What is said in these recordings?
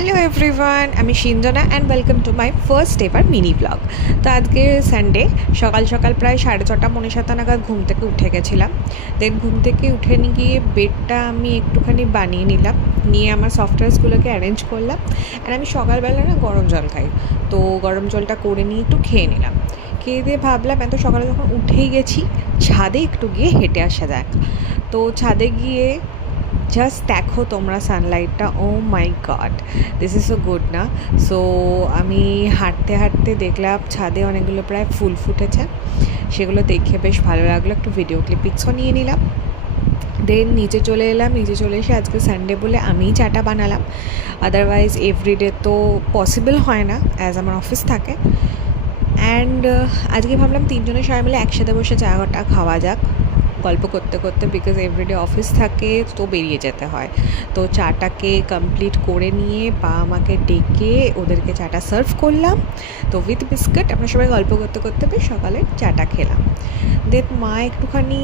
Hello everyone, আমি Sinjana and welcome to my first ever mini blog. তো আজকে Sunday, সকাল সকাল প্রায় 6:30 7:30 নাগাদ ঘুম থেকে উঠে গেছিলাম। দেন ঘুম থেকে উঠে গিয়ে বেডটা আমি একটুখানি বানিয়ে নিলাম, নিয়ে আমার সফটওয়্যারসগুলোকে অ্যারেঞ্জ করলাম। অ্যান্ড আমি সকালবেলা না গরম জল খাই, তো গরম জলটা করে নিয়ে একটু খেয়ে নিলাম। খেয়ে দিয়ে ভাবলাম এত সকালে যখন উঠেই গেছি, ছাদে একটু গিয়ে হেঁটে আসা যাক। তো ছাদে গিয়ে জাস্ট দেখো তোমরা সানলাইটটা, oh my god, this is so good না? সো আমি হাঁটতে হাঁটতে দেখলাম ছাদে অনেকগুলো প্রায় ফুল ফুটেছে, সেগুলো দেখে বেশ ভালো লাগলো। একটু ভিডিও ক্লিপিংসও নিয়ে নিলাম। দেন নিচে চলে এলাম, নিচে চলে এসে আজকে সানডে বলে আমিই চাটা বানালাম। আদারওয়াইজ এভরিডে তো পসিবল হয় না, অ্যাজ আমার অফিস থাকে। অ্যান্ড আজকে ভাবলাম তিনজনের সবাই মিলে একসাথে বসে চাটা খাওয়া যাক গল্প করতে করতে, বিকজ এভরিডে অফিস থাকে তো বেরিয়ে যেতে হয়। তো চাটাকে কমপ্লিট করে নিয়ে বা আমাকে ডেকে ওদেরকে চাটা সার্ভ করলাম। তো উইথ বিস্কিট আমরা সবাই গল্প করতে করতে বেশ সকালে চাটা খেলাম। দেন মা একটুখানি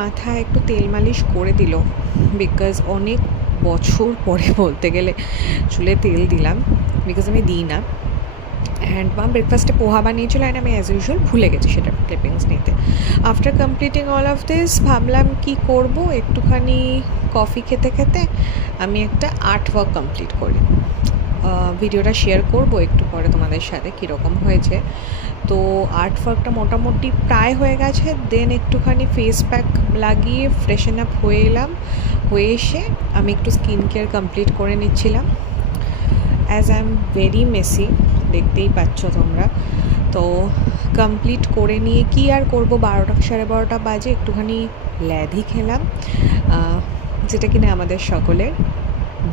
মাথায় একটু তেল মালিশ করে দিল, বিকজ অনেক বছর পরে বলতে গেলে চুলে তেল দিলাম, বিকজ আমি দিই না। অ্যান্ড মা ব্রেকফাস্টে পোহা বানিয়েছিল, অ্যান্ড আমি অ্যাজ ইউজুয়াল ভুলে গেছি সেটা ক্লিপিংস নিতে। After completing all of this ভাবলাম কি করব, একটুখানি কফি খেতে খেতে আমি একটা আর্ট ওয়ার্ক কমপ্লিট করি। ভিডিওটা শেয়ার করব একটু পরে তোমাদের সাথে কীরকম হয়েছে। তো আর্ট ওয়ার্কটা মোটামুটি প্রায় হয়ে গেছে। দেন একটুখানি ফেস প্যাক লাগিয়ে ফ্রেশন আপ হয়ে এলাম, হয়ে এসে আমি একটু স্কিন কেয়ার কমপ্লিট করে নিচ্ছিলাম। As I am very Messi, দেখতেই পাচ্ছ তোমরা। তো কমপ্লিট করে নিয়ে কি আর করব, 12টা 12:30 বাজে, একটুখানি ল্যাধি খেলাম, যেটা কিনা আমাদের সকলের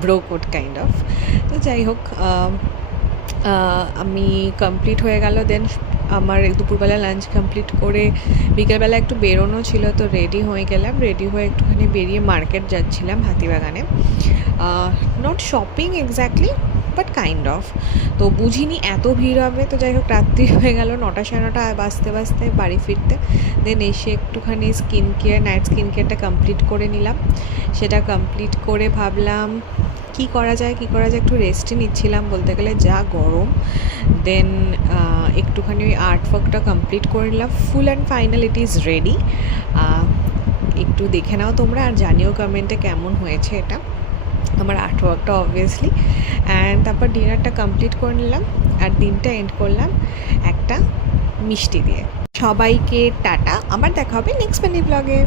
ব্রো কোড কাইন্ড অফ। তো যাই হোক, আমি কমপ্লিট হয়ে গেল। দেন আমার দুপুরবেলা লাঞ্চ কমপ্লিট করে বিকেলবেলা একটু বেরোনো ছিল, তো রেডি হয়ে গেলাম। রেডি হয়ে একটুখানি বেরিয়ে মার্কেট যাচ্ছিলাম, হাতিবাগানে। Not shopping exactly, but kind of. তো বুঝিনি এত ভিড় হবে। তো যাই হোক, রাত্রি হয়ে গেল, 9টা 9:30 বাজতে বাজতে বাড়ি ফিরতে। দেন এসে একটুখানি স্কিন কেয়ার, নাইট স্কিন কেয়ারটা কমপ্লিট করে নিলাম। সেটা কমপ্লিট করে ভাবলাম কি করা যায় একটু রেস্টই নিচ্ছিলাম বলতে গেলে, যা গরম। দেন একটুখানি ওই আর্ট ওয়ার্কটা কমপ্লিট করে নিলাম। Full and final it is ready. একটু দেখে নাও তোমরা, আর জানিও কমেন্টে কেমন হয়েছে এটা আমার আর্ট ওয়ার্কটা অবভিয়াসলি। অ্যান্ড তারপর ডিনারটা কমপ্লিট করে নিলাম, আর দিনটা এন্ড করলাম একটা মিষ্টি দিয়ে। সবাইকে টাটা, আবার দেখা হবে নেক্সট মিনি ব্লগে।